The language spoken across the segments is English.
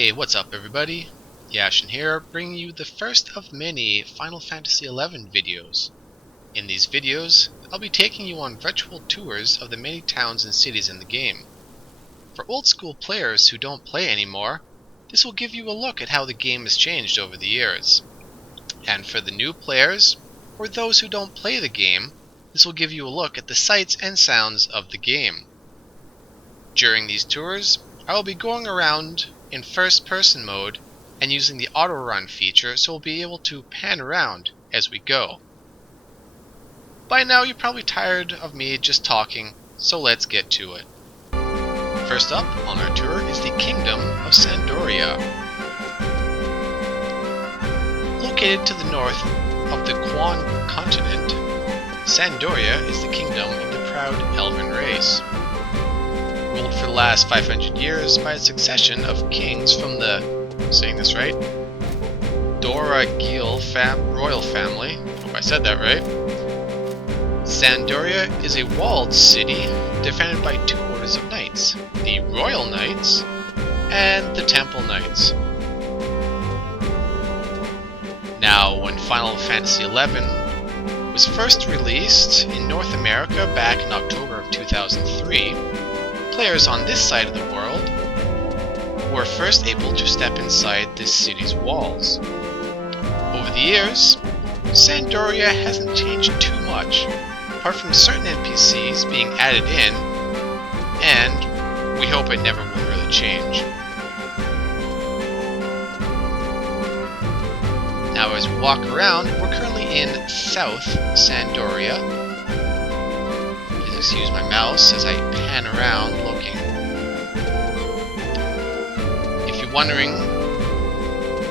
Hey, what's up everybody? Jashin here, bringing you the first of many Final Fantasy XI videos. In these videos, I'll be taking you on virtual tours of the many towns and cities in the game. For old school players who don't play anymore, this will give you a look at how the game has changed over the years. And for the new players, or those who don't play the game, this will give you a look at the sights and sounds of the game. During these tours, I will be going around in first-person mode and using the auto-run feature, so we'll be able to pan around as we go. By now you're probably tired of me just talking, so let's get to it. First up on our tour is the Kingdom of Sandoria. Located to the north of the Quan continent, Sandoria is the kingdom of the proud elven race. Ruled for the last 500 years by a succession of kings from the, saying this right, Doragil royal family. Hope I said that right. Sandoria is a walled city defended by two orders of knights, the Royal Knights and the Temple Knights. Now, when Final Fantasy XI was first released in North America back in October of 2003, players on this side of the world were first able to step inside this city's walls. Over the years, Sandoria hasn't changed too much, apart from certain NPCs being added in, and we hope it never will really change. Now as we walk around, we're currently in South Sandoria. Excuse my mouse as I pan around looking. If you're wondering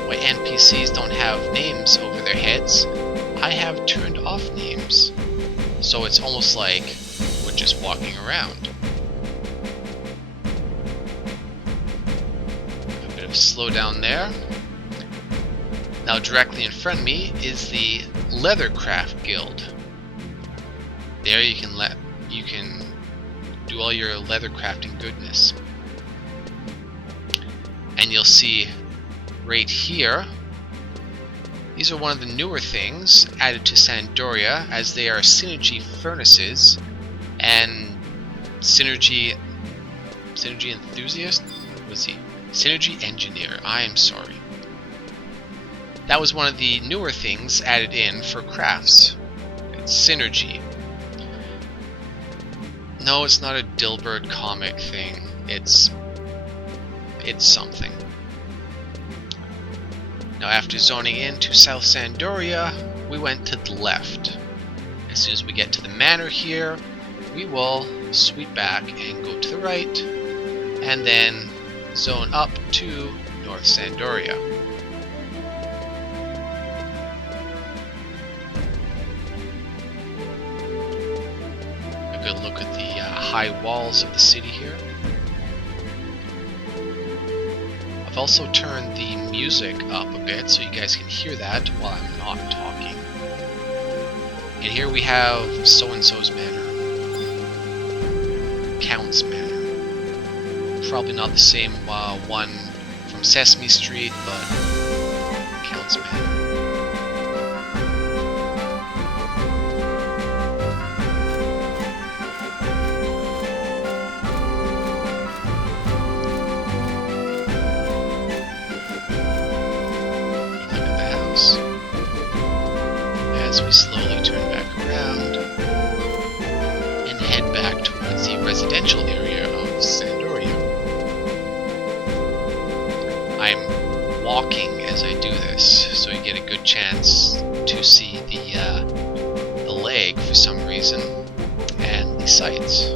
why NPCs don't have names over their heads, I have turned off names, so it's almost like we're just walking around. A bit of slowdown there. Now directly in front of me is the Leathercraft Guild. There you can do all your leather crafting goodness. And you'll see right here, these are one of the newer things added to Sandoria, as they are synergy furnaces and synergy enthusiast? What's he? Synergy engineer. I am sorry. That was one of the newer things added in for crafts. It's synergy. No, it's not a Dilbert comic thing. It's something. Now after zoning into South Sandoria, we went to the left. As soon as we get to the manor here, we will sweep back and go to the right, and then zone up to North Sandoria. A good look at the high walls of the city here. I've also turned the music up a bit so you guys can hear that while I'm not talking. And here we have so-and-so's manor. Count's manor. Probably not the same one from Sesame Street, but Count's manor. As we slowly turn back around and head back towards the residential area of Sandoria. I'm walking as I do this, so you get a good chance to see the lag for some reason and the sights.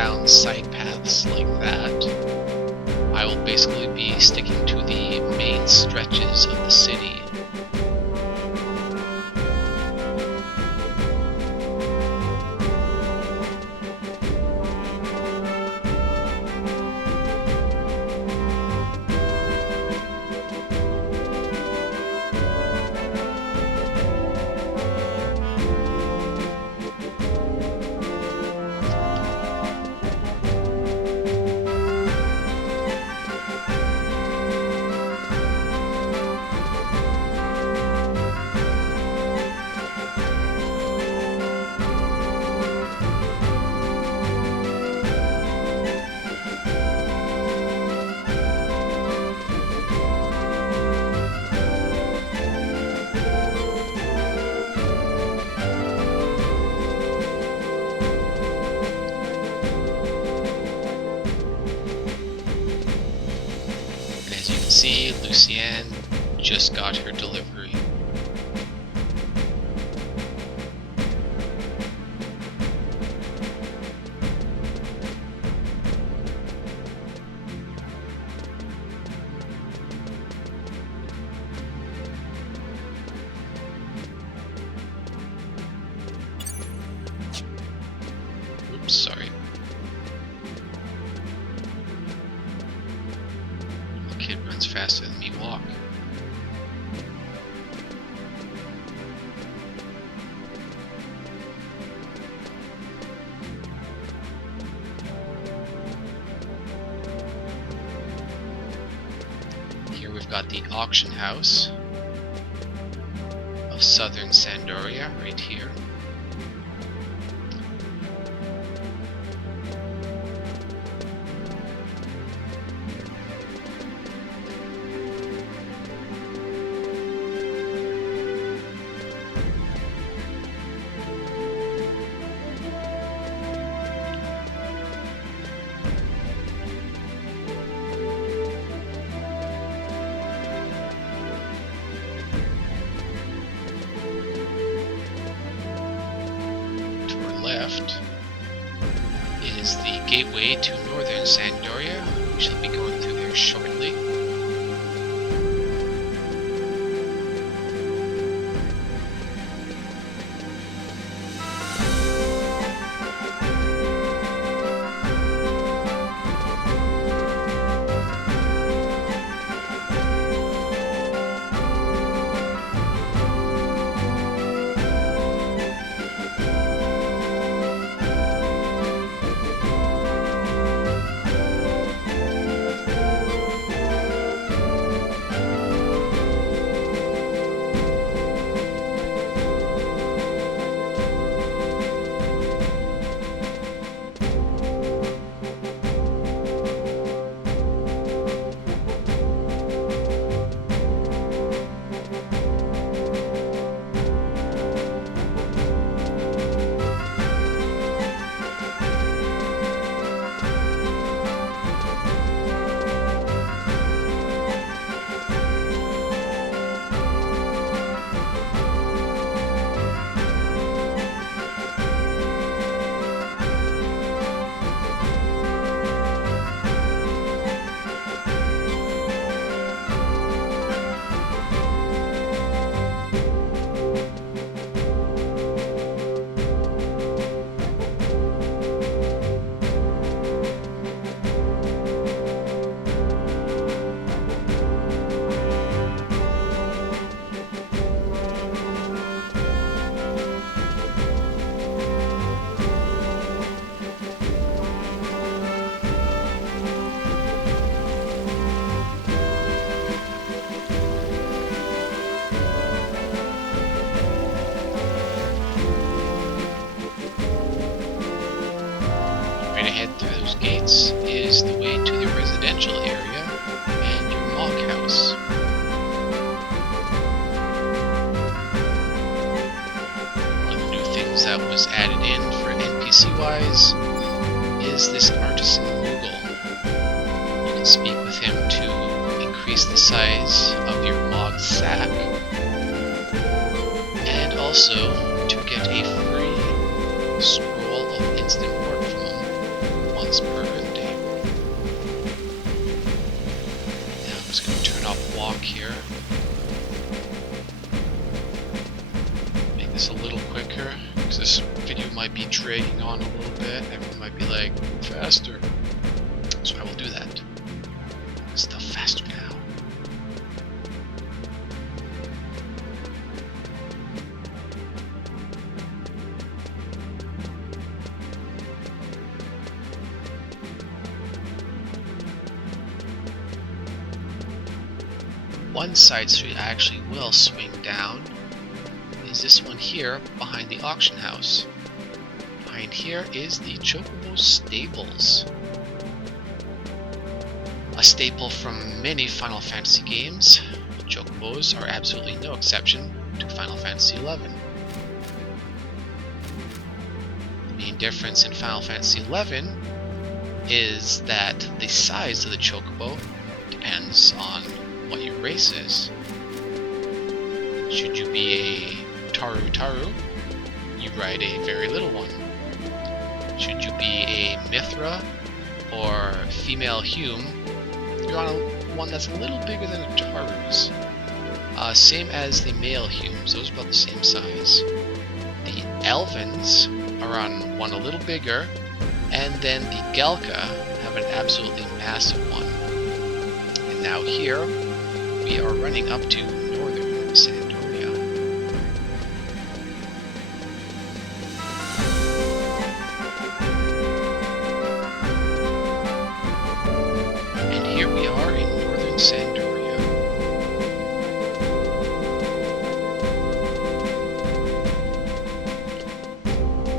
down side paths like that. I will basically be sticking to the main stretches of the city. See, Lucienne just got her delivery. Oops, sorry. Kid runs faster than me walk. Here we've got the auction house of Southern Sandoria right here. Left is the gateway to northern Sandoria. We shall be going through there shortly. Ahead through those gates is the way to the residential area and your log house. One of the new things that was added in for NPC wise is this artisan Moogle. You can speak with him to increase the size of your log sack and also to get a free scroll of instant work from him is burned. Now I'm just going to turn off walk here. Make this a little quicker, because this video might be dragging on a little bit. Everyone might be like, faster. So I will do that. Stuff faster now. One side street I actually will swing down is this one here behind the auction house. Behind here is the Chocobo Stables. A staple from many Final Fantasy games, Chocobos are absolutely no exception to Final Fantasy XI. The main difference in Final Fantasy XI is that the size of the Chocobo depends on what your race is. Should you be a Taru, you ride a very little one. Should you be a Mithra or female Hume, you're on one that's a little bigger than a Taru's. Same as the male Humes, those are about the same size. The Elvins are on one a little bigger, and then the Galka have an absolutely massive one. And now here, we are running up to northern Sandoria. And here we are in northern Sandoria.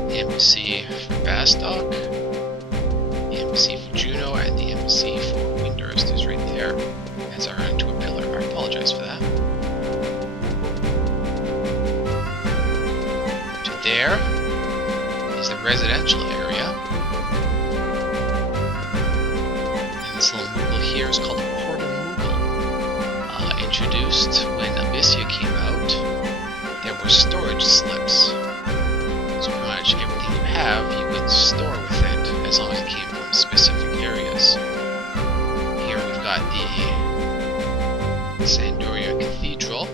The embassy for Bastok, the embassy for Juno, and the embassy for Windurst is right there. As I run into a pillar, I apologize for that. To there is the residential area. And this little Moogle here is called a Portal Moogle. Introduced when Abyssia came out, there were storage slips. So pretty much everything you have, you could store with it, as long as it came from specific areas. Here we've got the Sandoria Cathedral.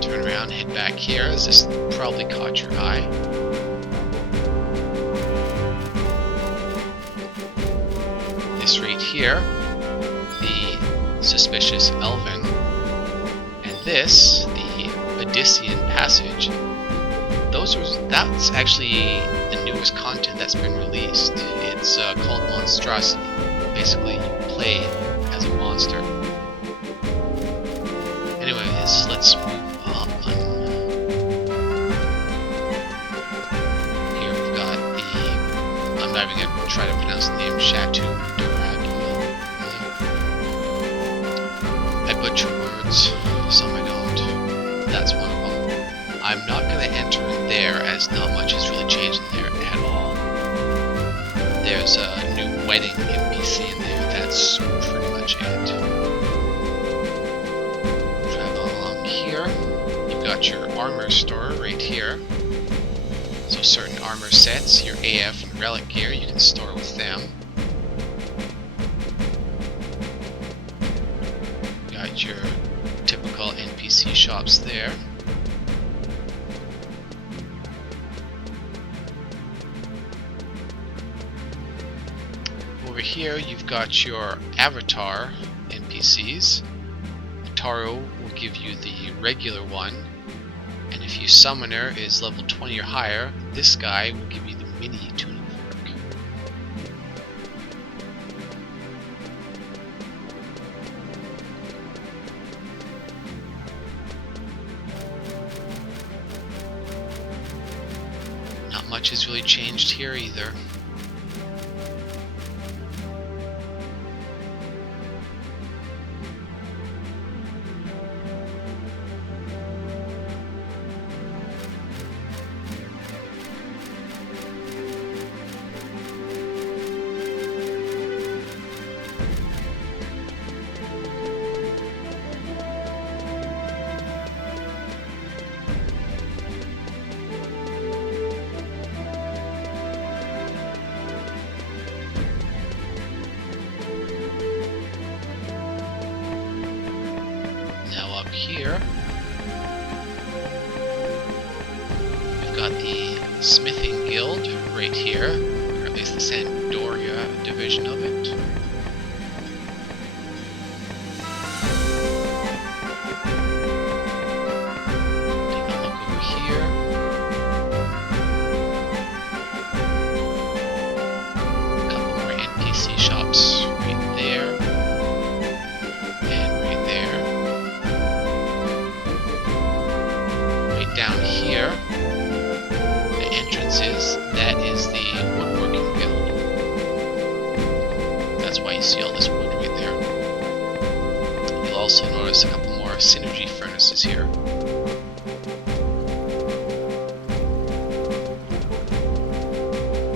Turn around, head back here, as this probably caught your eye. This right here, the Suspicious Elven, and this, the Odyssean Passage. That's actually the newest content that's been released. It's called Monstrosity. Basically, you play as a monster. Anyways, let's move on. Here we've got the... I'm not even going to try to pronounce the name, Chateau Doragul. I butcher words, some I don't. That's one of them. I'm not going to enter in there, as not much has really changed in there at all. There's a new wedding NPC in there, that's pretty much it. Travel along here, you've got your armor store right here. So certain armor sets, your AF and relic gear, you can store with them. Got your typical NPC shops there. Over here you've got your avatar NPCs. Taro will give you the regular one, and if your summoner is level 20 or higher, this guy will give you the mini tuning fork. Not much has really changed here either. got the Smithing Guild right here, or at least the Sandoria division of it. Take a look over here. A couple more NPC shops right there. And right there. Right down here. That is the woodworking guild. That's why you see all this wood right there. You'll also notice a couple more synergy furnaces here.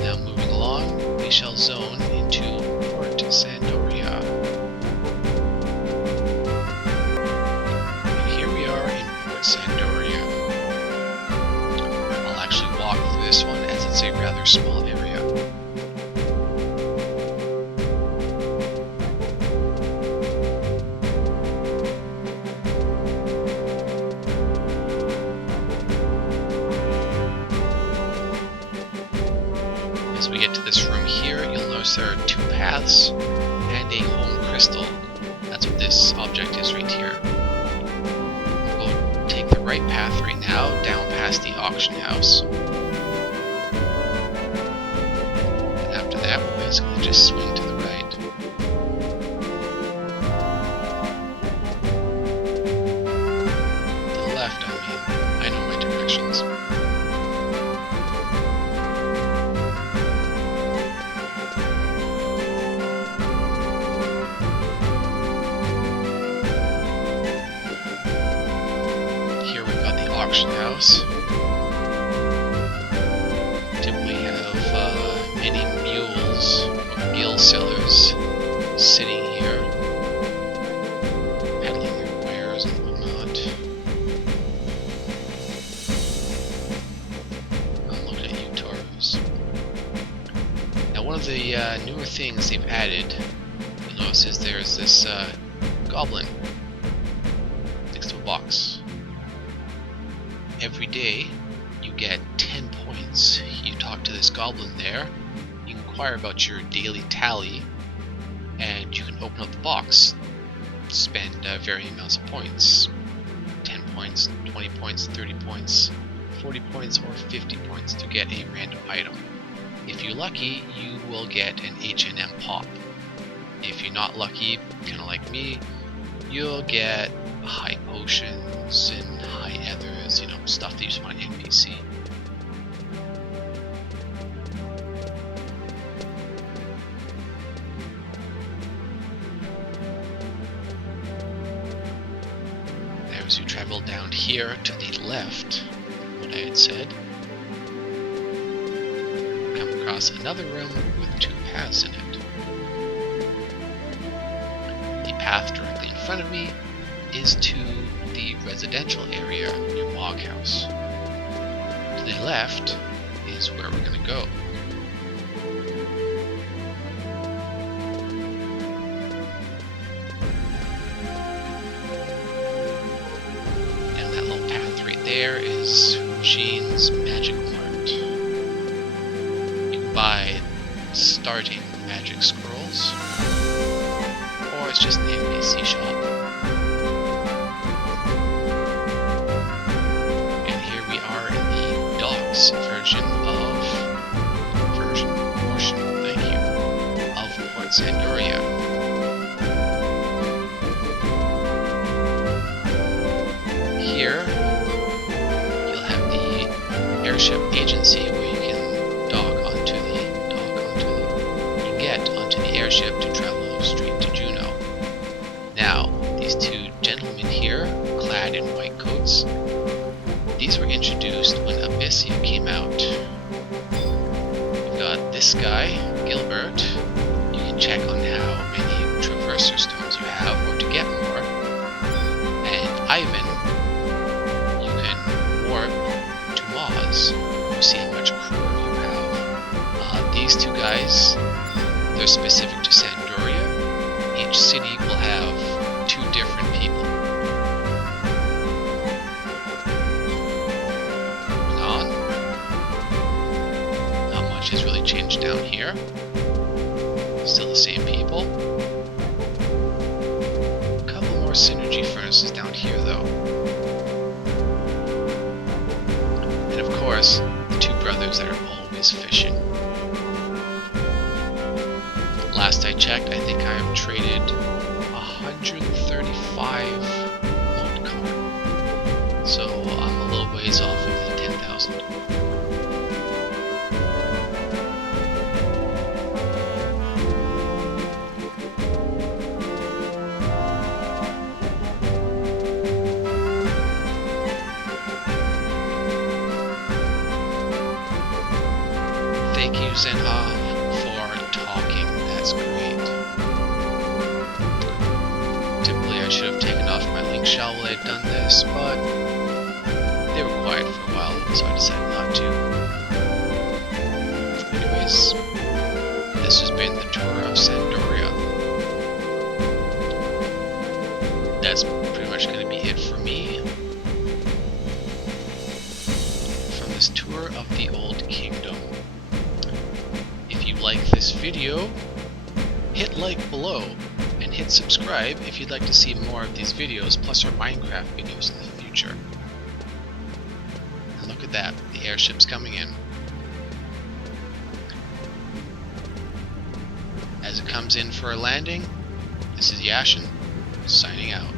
Now moving along, we shall zone into Port Sandoria. And here we are in Port Sandoria. I'll actually walk through this one as it's a rather small area. As we get to this room here, you'll notice there are two paths and a home crystal. That's what this object is right here. We'll take the right path right now, down past the auction house. That will basically just swing to the right. To the left, I mean. I know my directions. Here we've got the auction house. Typically have many mules or gill sellers sitting here, peddling their wares and whatnot. I'm looking at you, Taurus. Now, one of the newer things they've added, you'll notice, is there's this goblin next to a box. Every day, you get 10 points. You talk to this goblin there. Inquire about your daily tally, and you can open up the box, spend varying amounts of points, 10 points, 20 points, 30 points, 40 points, or 50 points to get a random item. If you're lucky, you will get an H&M pop. If you're not lucky, kind of like me, you'll get high potions and high ethers, you know, stuff that you just find NPC. As you travel down here to the left, what I had said, come across another room with two paths in it. The path directly in front of me is to the residential area near Mog House. To the left is where we're going to go. There is Jane's Magic Mart. You can buy starting magic scrolls, or it's just an NPC shop. And here we are in the docks portion, of Port Sandoria. Here, airship agency where you can get onto the airship to travel straight to Juneau. Now, these two gentlemen here, clad in white coats, these were introduced when Abyssia came out. We've got this guy, Gilbert. You can check on how many Traverser Stones you have, or to get more. And Ivan, you can warp to Moz. You see how much crew you have. These two guys, they're specific to Sandoria. Each city will have two different people. Moving on, much has really changed down here. Still the same people. A couple more synergy furnaces down here though. And of course, the two brothers that are always fishing. Last I checked, I think I have traded 135 old car. So I'm a little ways off of the 10,000. Thank you, Zenha, for talking. That's great. Typically, I should have taken off my link shell while I'd done this, but they were quiet for a while, so I decided not to. Anyways, this has been the tour of Sandoria. That's pretty much going to be it for me from this tour of the Old Kingdom. If you like this video, hit like below, and hit subscribe if you'd like to see more of these videos, plus our Minecraft videos in the future. And look at that, the airship's coming in. As it comes in for a landing, this is Jashin, signing out.